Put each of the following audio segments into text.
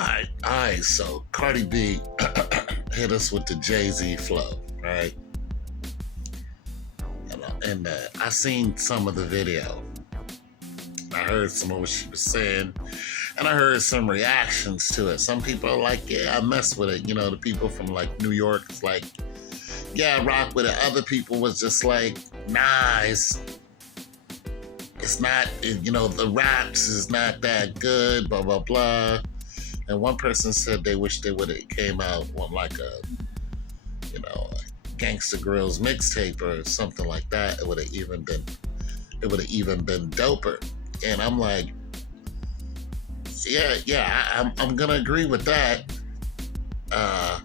All right. So Cardi B hit us with the Jay-Z flow, right? And I seen some of the video. I heard some of what she was saying, and I heard some reactions to it. Some people are like, "Yeah, I mess with it." You know, the people from like New York is like, "Yeah, I rock with it." Other people was just like, "Nah, it's not. The raps is not that good." Blah blah blah. And one person said they wish they would have came out on like a Gangsta Grills mixtape or something like that. It would have even been doper. And I'm like, I'm gonna agree with that. I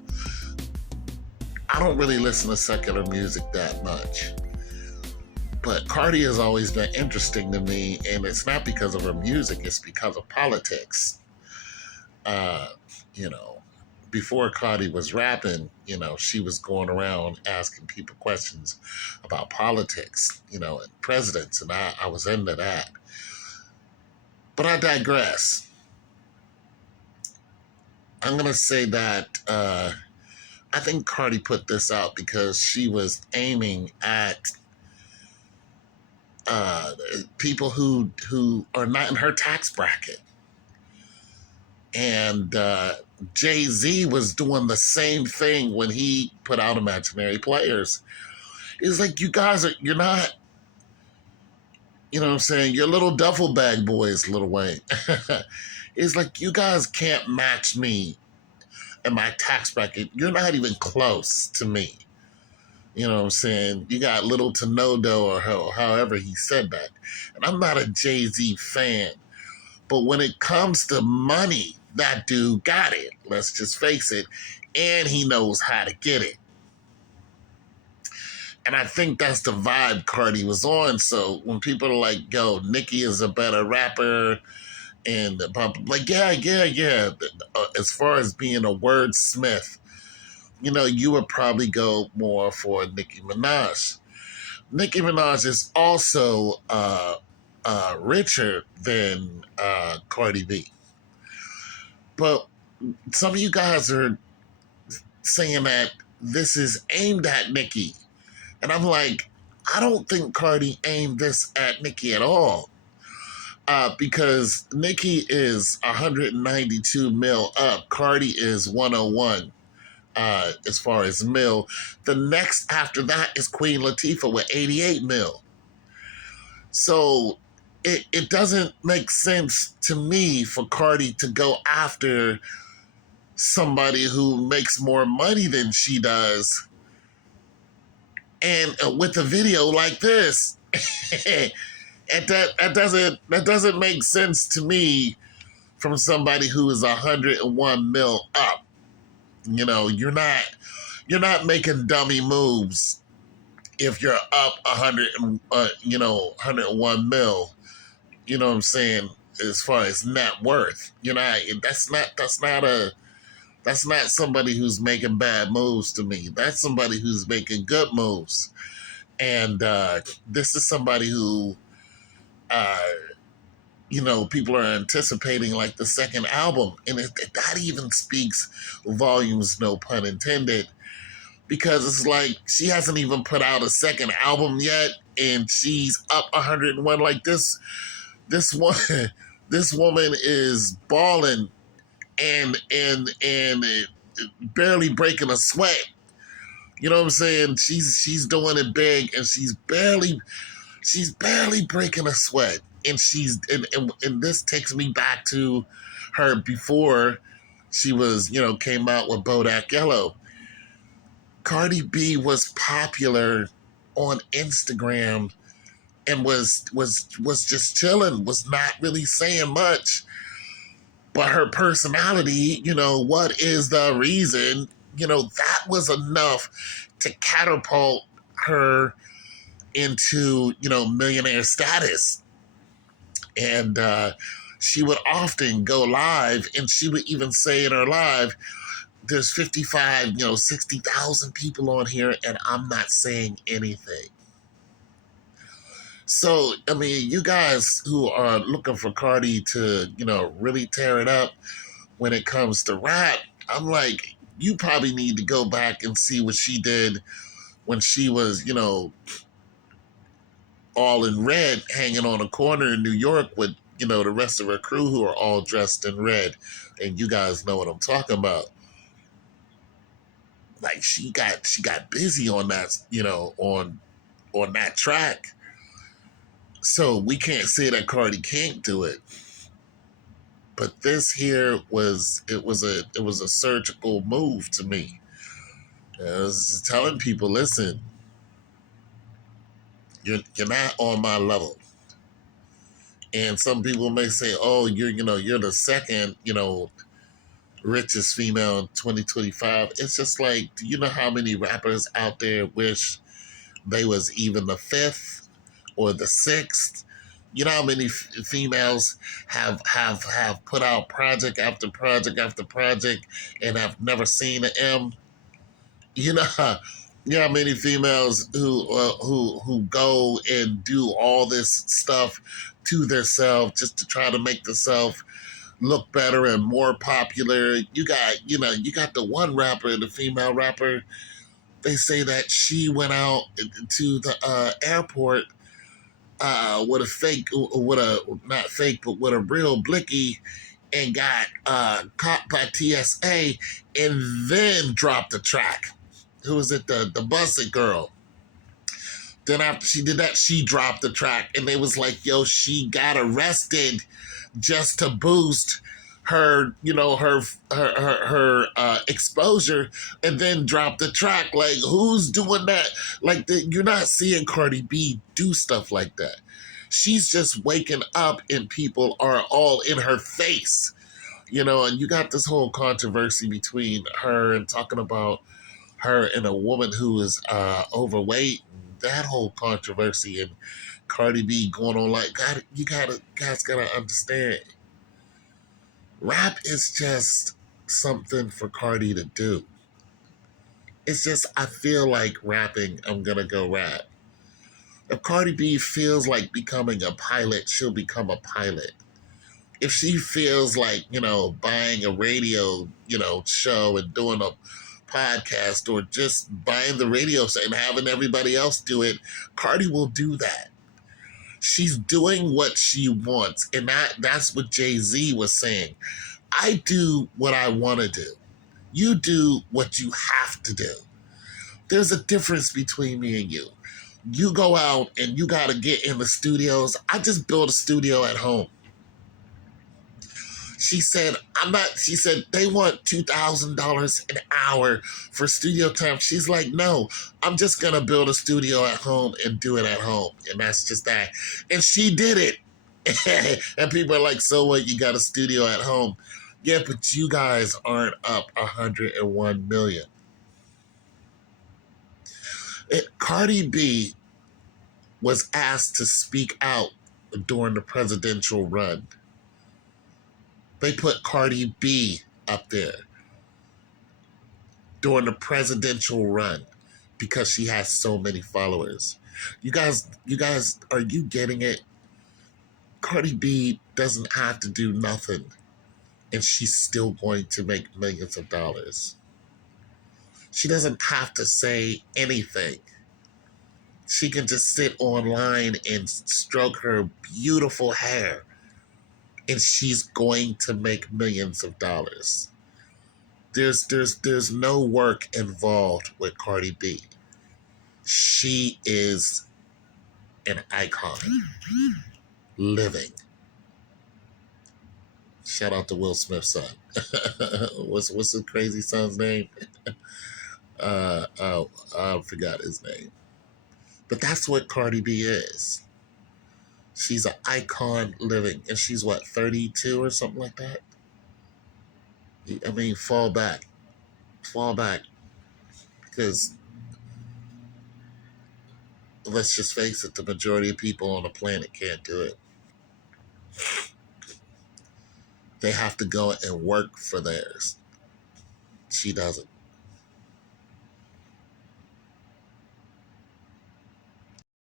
don't really listen to secular music that much, but Cardi has always been interesting to me, and it's not because of her music; it's because of politics. Uh, you know, Before Cardi was rapping, she was going around asking people questions about politics, and presidents, and I was into that. But I digress. I'm going to say that I think Cardi put this out because she was aiming at people who are not in her tax bracket. And Jay-Z was doing the same thing when he put out Imaginary Players. It's like, you're not, you know what I'm saying? You're little duffel bag boys, Lil Wayne. It's like, you guys can't match me in my tax bracket. You're not even close to me. You know what I'm saying? You got little to no dough, or however he said that. And I'm not a Jay-Z fan. But when it comes to money, that dude got it. Let's just face it. And he knows how to get it. And I think that's the vibe Cardi was on. So when people are like, yo, Nicki is a better rapper, and like, yeah. As far as being a wordsmith, you would probably go more for Nicki Minaj. Nicki Minaj is also richer than Cardi B. But some of you guys are saying that this is aimed at Nicki. And I'm like, I don't think Cardi aimed this at Nicki at all. Because Nicki is 192 mil up. Cardi is 101 as far as mil. The next after that is Queen Latifah with 88 mil. So it doesn't make sense to me for Cardi to go after somebody who makes more money than she does, and with a video like this. And that doesn't make sense to me from somebody who is 101 mil up. You're not making dummy moves if you're up 101 mil. You know what I'm saying? As far as net worth, that's not somebody who's making bad moves to me. That's somebody who's making good moves. And this is somebody who, people are anticipating like the second album. And that even speaks volumes, no pun intended, because it's like she hasn't even put out a second album yet, and she's up 101 like this. This one, this woman is balling and barely breaking a sweat. You know what I'm saying? She's doing it big, and she's barely breaking a sweat. And and this takes me back to her before she was, came out with Bodak Yellow. Cardi B was popular on Instagram and was just chilling, was not really saying much. But her personality, what is the reason? That was enough to catapult her into, millionaire status. And she would often go live, and she would even say in her live, there's 55, 60,000 people on here, and I'm not saying anything. So, I mean, you guys who are looking for Cardi to, really tear it up, when it comes to rap, I'm like, you probably need to go back and see what she did when she was, all in red, hanging on a corner in New York with, the rest of her crew who are all dressed in red. And you guys know what I'm talking about. Like she got busy on that, on that track. So we can't say that Cardi can't do it. But this here was a surgical move to me. It was just telling people, listen, you're not on my level. And some people may say, oh, you're the second, richest female in 2025. It's just like, do you know how many rappers out there wish they was even the fifth or the sixth? You know how many females have put out project after project after project and have never seen an M? You know, you know how many females who go and do all this stuff to themselves just to try to make themselves look better and more popular. You got the one rapper, the female rapper. They say that she went out to the airport with a fake, with a not fake, but with a real blicky, and got caught by TSA, and then dropped the track. Who was it? The Busset girl. Then after she did that, she dropped the track, and they was like, "Yo, she got arrested just to boost her, her exposure, and then drop the track." Like, who's doing that? Like, you're not seeing Cardi B do stuff like that. She's just waking up, and people are all in her face, and you got this whole controversy between her and talking about her and a woman who is overweight. That whole controversy and Cardi B going on like, God, guys gotta understand. Rap is just something for Cardi to do. It's just, I feel like rapping, I'm gonna go rap. If Cardi B feels like becoming a pilot, she'll become a pilot. If she feels like, buying a radio, show and doing a podcast or just buying the radio set and having everybody else do it, Cardi will do that. She's doing what she wants. And that's what Jay-Z was saying. I do what I want to do. You do what you have to do. There's a difference between me and you. You go out and you got to get in the studios. I just built a studio at home. She said, they want $2,000 an hour for studio time. She's like, no, I'm just going to build a studio at home and do it at home. And that's just that. And she did it. And people are like, so what? You got a studio at home. Yeah, but you guys aren't up 101 million. Cardi B was asked to speak out during the presidential run. They put Cardi B up there during the presidential run because she has so many followers. You guys, are you getting it? Cardi B doesn't have to do nothing, and she's still going to make millions of dollars. She doesn't have to say anything. She can just sit online and stroke her beautiful hair, and she's going to make millions of dollars. There's no work involved with Cardi B. She is an icon living. Shout out to Will Smith's son. what's the crazy son's name? I forgot his name. But that's what Cardi B is. She's an icon living, and she's what, 32 or something like that. I mean, fall back, because let's just face it, the majority of people on the planet can't do it. They have to go and work for theirs. She doesn't.